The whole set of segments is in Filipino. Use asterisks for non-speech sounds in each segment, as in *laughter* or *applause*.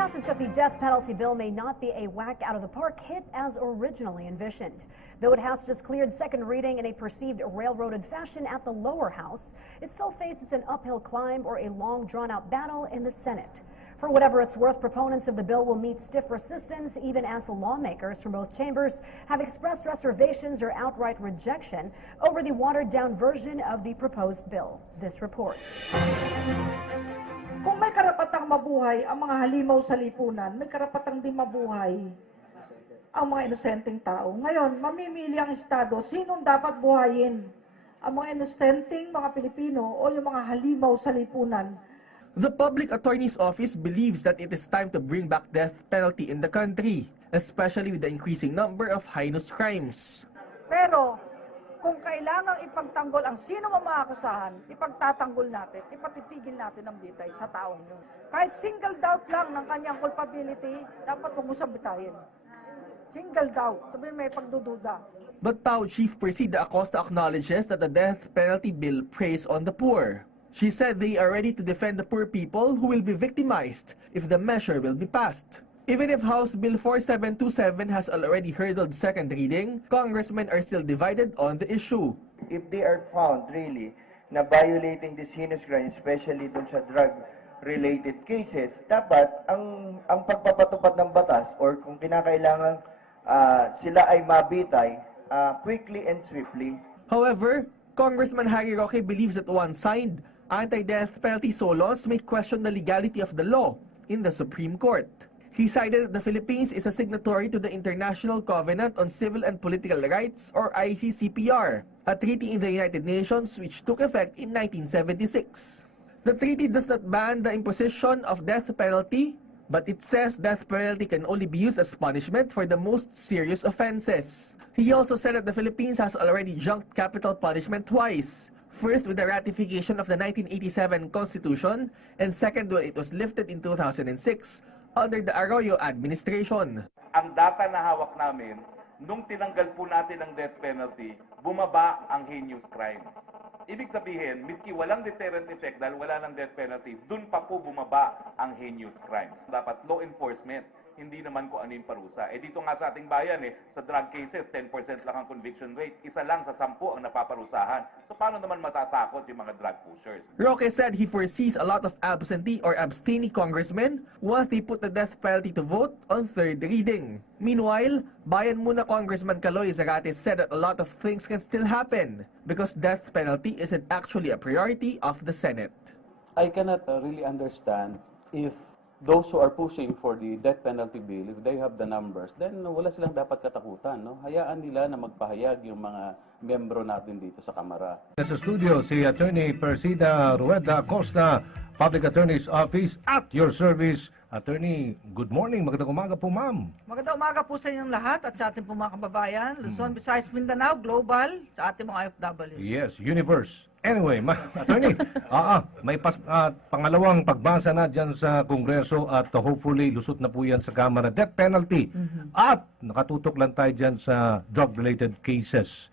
The passage of the death penalty bill may not be a whack out of the park hit as originally envisioned. Though it has just cleared second reading in a perceived railroaded fashion at the lower house, it still faces an uphill climb or a long drawn out battle in the Senate. For whatever it's worth, proponents of the bill will meet stiff resistance, even as lawmakers from both chambers have expressed reservations or outright rejection over the watered down version of the proposed bill. This report. May karapatang mabuhay ang mga halimaw sa lipunan, may karapatang din mabuhay ang mga inosenteng tao. Ngayon, mamimili ang Estado sinong dapat buhayin. Ang mga inosenteng mga Pilipino o yung mga halimaw sa lipunan. The Public Attorney's Office believes that it is time to bring back death penalty in the country, especially with the increasing number of heinous crimes. Pero, kung kailangang ipagtanggol ang sino mang maakusahan, ipagtatanggol natin, ipatitigil natin ang bitay sa taong yun. Kahit single doubt lang ng kanyang culpability, dapat huwag mo. Single doubt, sabihin may pagdududa. But Tao Chief Presida Acosta acknowledges that the death penalty bill preys on the poor. She said they are ready to defend the poor people who will be victimized if the measure will be passed. Even if House Bill 4727 has already hurdled second reading, congressmen are still divided on the issue. if they are found really na violating this heinous crime, especially dun sa drug-related cases, dapat ang ang pagpapatupad ng batas or kung kinakailangan ah, sila ay mabitay ah, quickly and swiftly. However, Congressman Harry Roque believes that once signed, anti-death penalty so laws may question the legality of the law in the Supreme Court. He cited that the Philippines is a signatory to the International Covenant on Civil and Political Rights or ICCPR, a treaty in the United Nations which took effect in 1976. The treaty does not ban the imposition of death penalty, but it says death penalty can only be used as punishment for the most serious offenses. He also said that the Philippines has already junked capital punishment twice. First with the ratification of the 1987 Constitution, and second when it was lifted in 2006 under the Arroyo administration. ang data na hawak namin, nung tinanggal po natin ang death penalty, bumaba ang heinous crimes. Ibig sabihin, miski walang deterrent effect dahil wala ng death penalty, dun pa po bumaba ang heinous crimes. Dapat law enforcement, hindi naman kung ano yung parusa. Eh dito nga sa ating bayan, eh, sa drug cases, 10% lang ang conviction rate. Isa lang sa 10 ang napaparusahan. So paano naman matatakot yung mga drug pushers? Roque said he foresees a lot of absentee or abstaining congressmen once they put the death penalty to vote on third reading. Meanwhile, Bayan Muna Congressman Caloy Zarate said that a lot of things can still happen because death penalty isn't actually a priority of the Senate. I cannot uh, really understand if those who are pushing for the death penalty bill, if they have the numbers, then wala silang dapat katakutan. No? Hayaan nila na magpahayag yung mga membro natin dito sa Kamara. Sa studio, si Attorney Persida Rueda Acosta, Public Attorney's Office at your service. Attorney, good morning. Magandang umaga po, ma'am. Magandang umaga po sa inyong lahat at sa ating po mga kababayan, Luzon, Visayas, Mindanao, Global, sa ating mga FWs. Yes, universe. Anyway, ma *laughs* attorney, ah, ah, may pas, ah, pangalawang pagbasa na dyan sa Kongreso at hopefully lusot na po yan sa Kamara. Death penalty. At nakatutok lang tayo dyan sa drug-related cases.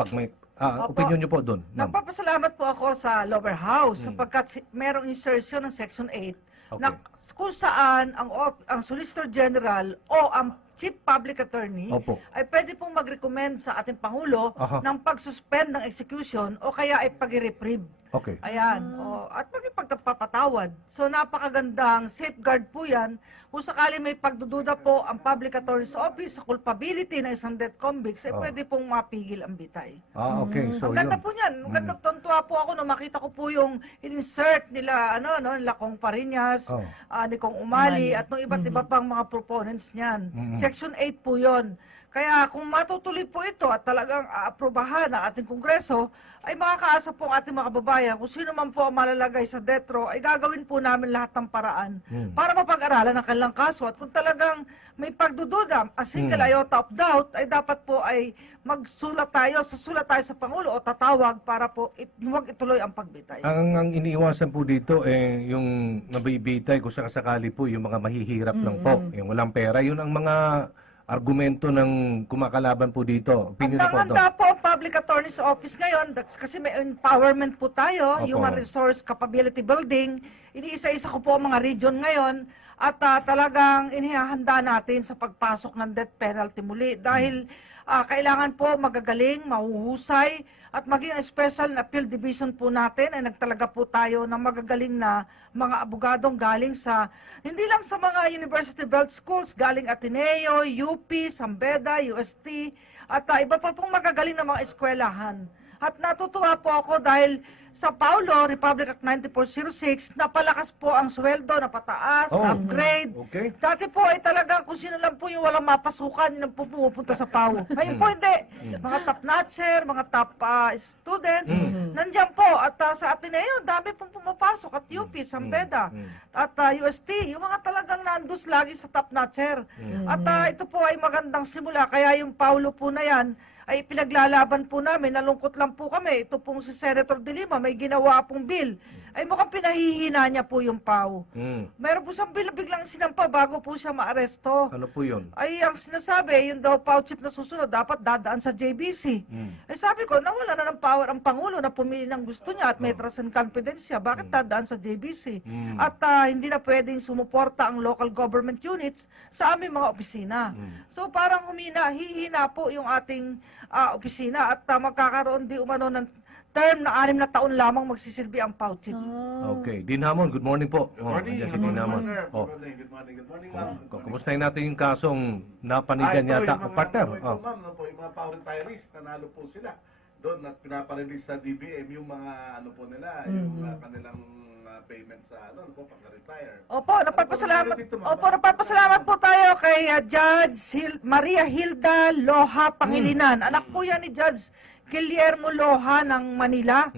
Pag may, ah, Opo. opinion nyo po doon, ma'am. Nagpapasalamat po ako sa lower house Hmm. sapagkat si- merong insertion ng Section 8 na kung saan ang, op- ang Solicitor General o ang Chief Public Attorney Opo. ay pwede pong mag-recommend sa ating Pangulo Aha. ng pag-suspend ng execution o kaya ay pag-reprieve. Okay. Ayan. O, at magipagpapatawad. So napakagandang safeguard po yan. Kung sakali may pagdududa po ang Public Attorney's Office sa culpability ng isang death convict, ay Oh. pwede pong mapigil ang bitay. Ah, okay. So, ang ganda yun. po niyan. Ang ganda tontuwa po ako nung makita ko po yung in-insert nila, ano, no, nila Kong Parinas, Oh. ah, ni Kong Umali, at nung iba't iba pang mga proponents niyan. Section 8 po yon. Kaya kung matutuloy po ito at talagang aprobahan ng ating Kongreso, ay makakaasa po ang ating mga kababayan kung sino man po ang malalagay sa death row, ay gagawin po namin lahat ng paraan para mapag-aralan ang kanilang kaso. At kung talagang may pagdududa, a single iota of doubt, ay dapat po ay magsulat tayo, susulat tayo sa Pangulo o tatawag para po it, huwag ituloy ang pagbitay. Ang, ang iniiwasan po dito, eh, yung nabibitay kung sakasakali po, yung mga mahihirap lang po, yung walang pera, yun ang mga argumento ng kumakalaban po dito. Opinion po, po Public Attorney's Office ngayon kasi may empowerment po tayo, Opo. Human Resource Capability Building. Iniisa-isa ko po ang mga region ngayon at ah, talagang inihahanda natin sa pagpasok ng death penalty muli dahil ah, kailangan po magagaling, mahuhusay at maging special na appeal division po natin ay nagtalaga po tayo ng magagaling na mga abogadong galing sa hindi lang sa mga University Belt Schools, galing Ateneo, UP, Sambeda, UST, at ah, iba pa pong magagaling na mga eskwelahan. At natutuwa po ako dahil sa Paulo, Republic Act 9406, napalakas po ang sweldo, napataas, Oh. na-upgrade. Okay. Dati po ay talagang kung sino lang po yung walang mapasukan, yun po pumupunta sa PAO. *laughs* Ngayon po hindi. Mga top notcher, mga top ah, students, nandiyan po. At ah, sa Ateneo, dami pong pumapasok. At UP, Sambeda, at ah, UST, yung mga talagang nandus lagi sa top notcher. At ah, ito po ay magandang simula. Kaya yung Paulo po na yan, ay pinaglalaban po namin, nalungkot lang po kami. Ito pong si Senator De Lima, may ginawa pong bill. Ay mukhang pinahihina niya po yung PAO. Mm. Meron po siyang biglang sinampa bago po siya maaresto. Ano po yun? Ay, ang sinasabi, yung daw PAO chief na susunod, dapat dadaan sa JBC. Eh sabi ko, nawala na ng power ang Pangulo na pumili ng gusto niya at may trust and confidence siya. Bakit dadaan sa JBC? At ah, hindi na pwedeng sumuporta ang local government units sa aming mga opisina. So parang humina, hihina po yung ating ah, opisina at ah, magkakaroon di umano ng term na anim na taon lamang magsisilbi ang PAO chief. Okay. Dean Hamon, good morning po. Good morning. si Good Dean morning, Hamon. Oh, Good morning, good morning, good morning, ma'am. k- kumustahin natin yung kasong napanigan Ah, ito, yata. yung mga- Partner, ito, oh. ma'am, ano po, yung mga power retirees, nanalo po sila. Doon at pinaparelease sa DBM yung mga ano po nila, yung uh, kanilang uh, payment sa ano, ano po, pagka-retire. Opo, napapasalamat. Ano po dito, ma'am? Napapasalamat po tayo kay uh, Judge Hil- Maria Hilda Loha Pangilinan. Anak po yan ni Judge Guillermo Loha ng Manila.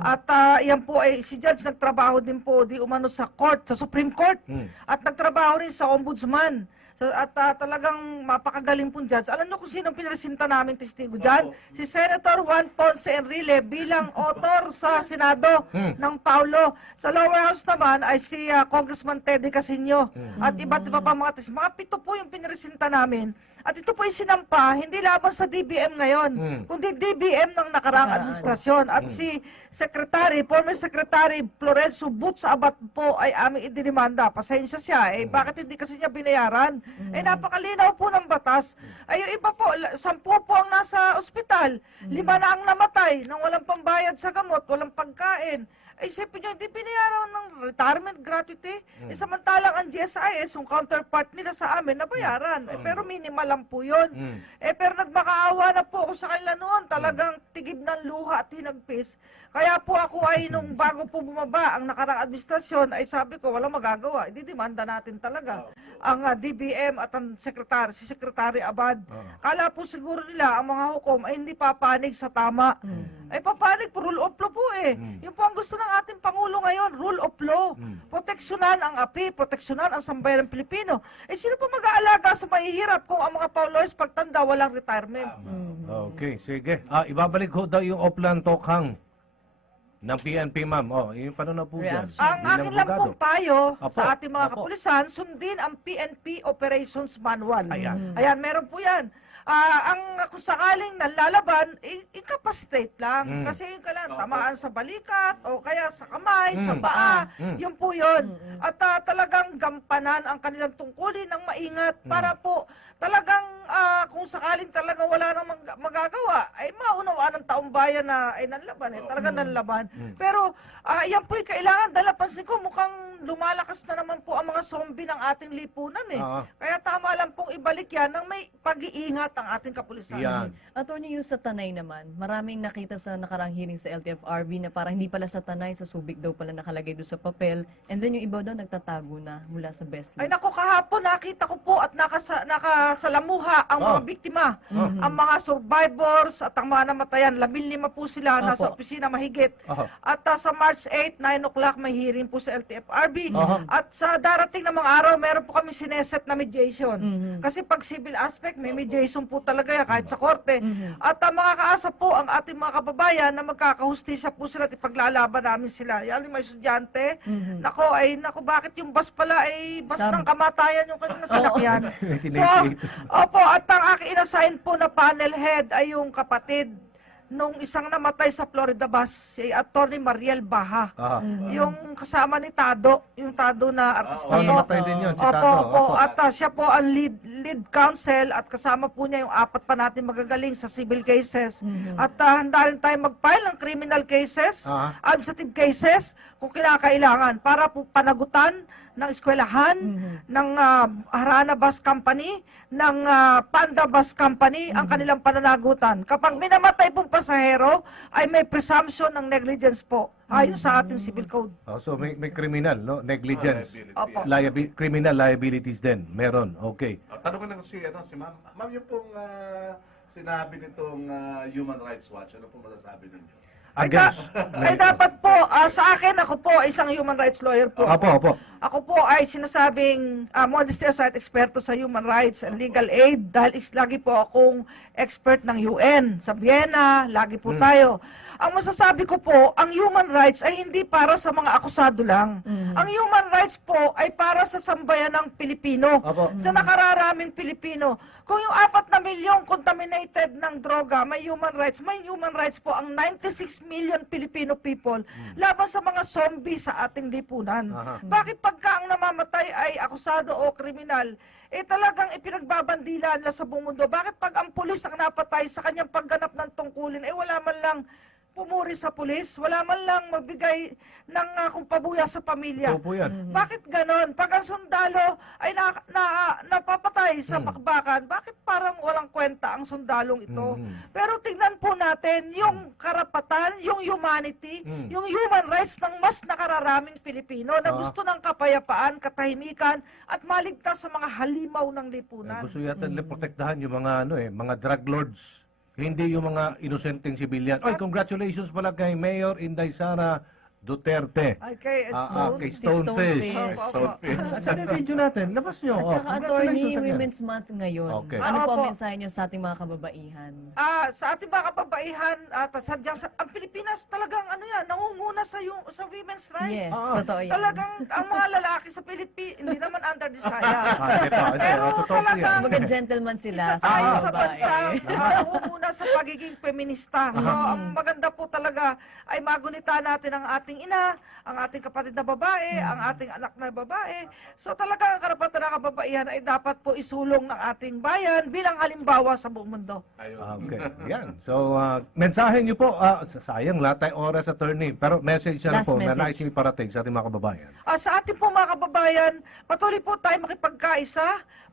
At ah, yan po ay si Judge nagtrabaho din po di umano sa court, sa Supreme Court. At nagtrabaho rin sa Ombudsman. So, at ah, talagang mapakagaling pong judge. Alam niyo kung sino pinaresinta namin testigo dyan? Si Senator Juan Ponce Enrile bilang *laughs* author sa Senado ng Paulo. Sa lower house naman ay si ah, Congressman Teddy Casino at iba't iba pa mga testigo. Mga pito po yung pinaresinta namin. At ito po ay sinampa, hindi laban sa DBM ngayon, kundi DBM ng nakaraang administrasyon. At si Secretary, former Secretary Florencio Boots Abat po ay aming idinimanda. Pasensya siya, eh bakit hindi kasi niya binayaran? Eh napakalinaw po ng batas. Ay yung iba po, sampu po ang nasa ospital, lima na ang namatay nang walang pambayad sa gamot, walang pagkain. Ay, isipin nyo, hindi binayaran ng retirement gratuity. Eh, samantalang ang GSIS, yung counterpart nila sa amin, nabayaran. Eh, pero minimal lang po yun. Eh, pero nagmakaawa na po ako sa kanila noon. Talagang tigib ng luha at hinagpis. Kaya po ako ay nung bago po bumaba ang nakarang administrasyon, ay sabi ko, walang magagawa. Hindi demanda natin talaga. Ang ah, DBM at ang sekretary, si Secretary Abad. Kala po siguro nila, ang mga hukom ay hindi papanig sa tama. Ay papanig po, rule of law po eh. Yung po ang gusto ng ating Pangulo ngayon, rule of law. Proteksyonan ang api, proteksyonan ang sambayan ng Pilipino. Eh sino pa mag-aalaga sa mahihirap kung ang mga followers pagtanda walang retirement? Okay, sige. Ah, ibabalik ko daw yung Oplan Tokhang ng PNP, ma'am. Oh, yung paano na po dyan? Reaction. Ang Bilang akin lang abogado. pong payo Apo, sa ating mga apo. kapulisan, sundin ang PNP Operations Manual. Ayan. Ayan, meron po yan. Ah, ang kung sakaling nalalaban, incapacitate lang. Mm. Kasi yung kailangan tamaan sa balikat o kaya sa kamay, sa Mm. paa. Mm. Yun po yun. At ah, talagang gampanan ang kanilang tungkulin ng maingat Mm. para po talagang ah, kung sakaling talagang wala nang mag- magagawa, ay maunawaan ng taong bayan na ay nanlaban. Eh, talagang nanlaban. Pero ah, yan po kailangan dahil napansin ko mukhang lumalakas na naman po ang mga zombie ng ating lipunan eh. Oo. Kaya tama lang pong ibalik yan ng may pag-iingat ang ating kapulisan. Yan. Attorney, yung sa Tanay naman, maraming nakita sa nakarang hearing sa LTFRB na parang hindi pala sa Tanay, sa Subic daw pala nakalagay doon sa papel. And then yung iba daw nagtatago na mula sa best Ay list. nako kahapon nakita ko po at nakasa, nakasalamuha ang mga Oh. biktima, ang mga survivors at ang mga namatayan. Labil lima po sila nasa Opo. opisina mahigit. Oho. At ah, sa March 8, 9 o'clock may hearing po sa LTFRB. RB. At sa darating na mga araw, meron po kami sineset na mediation. Kasi pag civil aspect, may mediation po talaga yan kahit sa korte. At ang mga kaasa po ang ating mga kababayan na magkakahustisya po sila at ipaglalaban namin sila. Yan yung may estudyante. Nako, ay, nako, bakit yung bus pala ay bus Sab- ng kamatayan yung kanilang sinakyan? *laughs* so, opo, at ang aking inassign po na panel head ay yung kapatid nung isang namatay sa Florida bus, si Attorney Mariel Baha. Ah. Yung kasama ni Tado, yung Tado na artista Oh, po. namatay din yun, si Opo, Tado. opo. Opo. At ah, siya po ang lead, lead counsel at kasama po niya yung apat pa natin magagaling sa civil cases. At ah, handa rin tayo mag-file ng criminal cases, Ah. administrative cases, kung kinakailangan para po panagutan ng eskwelahan, ng ah, Harana Bus Company, ng ah, Panda Bus Company, ang kanilang pananagutan. Kapag minamatay pong pasahero, ay may presumption ng negligence po, ayon sa ating civil code. Oh, so may, may criminal, no? Negligence. Opo. Liabi- criminal liabilities din. Meron. Okay. Uh, tanong ko lang si, ano, si ma'am. Ma'am, yung pong ah, sinabi nitong ah, Human Rights Watch, ano pong masasabi ninyo? Ay, da- ay dapat po, ah, sa akin, ako po, isang human rights lawyer po. Opo, opo. Ako po ay sinasabing uh, modesty aside, eksperto sa human rights and legal aid dahil is, lagi po akong expert ng UN. Sa Vienna, lagi po tayo. Ang masasabi ko po, ang human rights ay hindi para sa mga akusado lang. Ang human rights po ay para sa sambayan ng Pilipino. Opo. Sa nakararaming Pilipino. Kung yung apat na milyong contaminated ng droga, may human rights, may human rights po ang 96 million Filipino people laban sa mga zombie sa ating lipunan. Bakit pagka ang namamatay ay akusado o kriminal, eh talagang ipinagbabandila nila sa buong mundo. Bakit pag ang pulis ang napatay sa kanyang pagganap ng tungkulin, eh wala man lang pumuri sa pulis, wala man lang magbigay ng uh, kumpabuya sa pamilya. Opo yan. Bakit ganon? Pag ang sundalo ay na, na, napapatay sa bakbakan, bakit parang walang kwenta ang sundalong ito? Pero tingnan po natin yung karapatan, yung humanity, yung human rights ng mas nakararaming Pilipino na gusto ng kapayapaan, katahimikan, at maligtas sa mga halimaw ng Eh, lipunan. gusto yata nila protektahan yung mga ano eh, mga drug lords. Hindi yung mga inosenteng civilian. Oy, congratulations pala kay Mayor Inday Sara Duterte. Ay, kay Ah, ah, Stone. kay Si Stonefish. Stonefish. Opo, opo. Asan *laughs* yung video natin? Labas nyo. At Oh, saka congratulations attorney. Women's Month ngayon. Okay. Ano Ah, po opo. ang mensahe niyo sa ating mga kababaihan? Ah, sa ating mga kababaihan at sadyang sa, ang Pilipinas talagang ano yan, nangunguna sa yung, sa women's rights. Yes, Ah. totoo yan. Talagang ang mga lalaki sa Pilipinas hindi naman under desire. *laughs* Ah, hindi. Pero Ah, totoo po talagang yan. Mga gentleman sila isa sa tayo mga sa babae. bansa uh, nangunguna sa pagiging feminista. So, ang maganda po talaga ay magunita natin ang ating ina, ang ating kapatid na babae, ang ating anak na babae. So, talaga ang karapatan ng kababaihan ay dapat po isulong ng ating bayan bilang halimbawa sa buong mundo. Okay. *laughs* Yan. So, ah, mensahe niyo po. ah, sayang, lahat tayo oras, attorney. Pero message na lang Last po na message. nais niyo iparating sa ating mga kababayan. Ah, sa ating po mga kababayan, patuloy po tayo makipagkaisa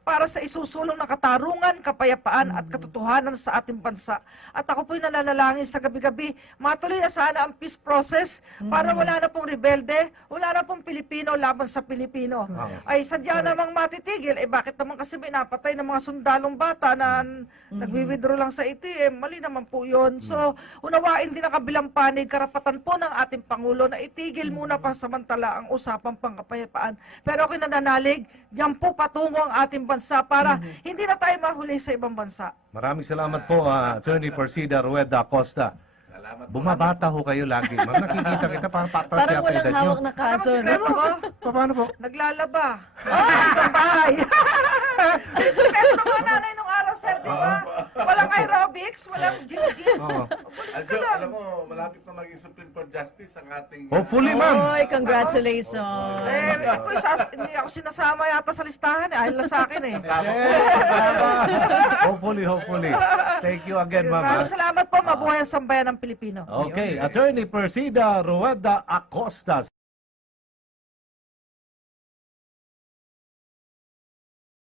para sa isusulong ng katarungan, kapayapaan at katotohanan sa ating bansa. At ako po'y nananalangin sa gabi-gabi, matuloy na sana ang peace process para wala na pong rebelde, wala na pong Pilipino laban sa Pilipino. Ay sadya namang matitigil, eh bakit naman kasi may napatay ng mga sundalong bata na nagwi-withdraw lang sa ATM, mali naman po yun. So, unawain din ang kabilang panig, karapatan po ng ating Pangulo na itigil muna pansamantala ang usapang pangkapayapaan. Pero ako'y nananalig, diyan po patungo ang ating bansa para hindi na tayo mahuli sa ibang bansa. Maraming salamat po, ah, Attorney Persida Rueda Acosta. Salamat po. Bumabata ho kayo lagi. Ma'am, *laughs* nakikita kita parang patas Parang yata walang edad nyo. hawak na kaso. ang sikreto ko? Paano po? Naglalaba. *laughs* Ah, bahay. *laughs* Ng mga nanay nung araw, sir, di ba? Walang aerobics, walang gym-gym. Oo. Pulis ka Aljo, lang. alam mo, malapit na maging Supreme Court Justice ang ating... Hopefully, ma'am. Oy, congratulations. Eh, ako, isa- hindi ako sinasama yata sa listahan eh. Ayaw lang sa akin eh. hopefully, hopefully. Thank you again, ma'am. ah. Maraming salamat po. Mabuhay ang sambayan ng Pilipino. Okay, Attorney Persida Rueda Acosta.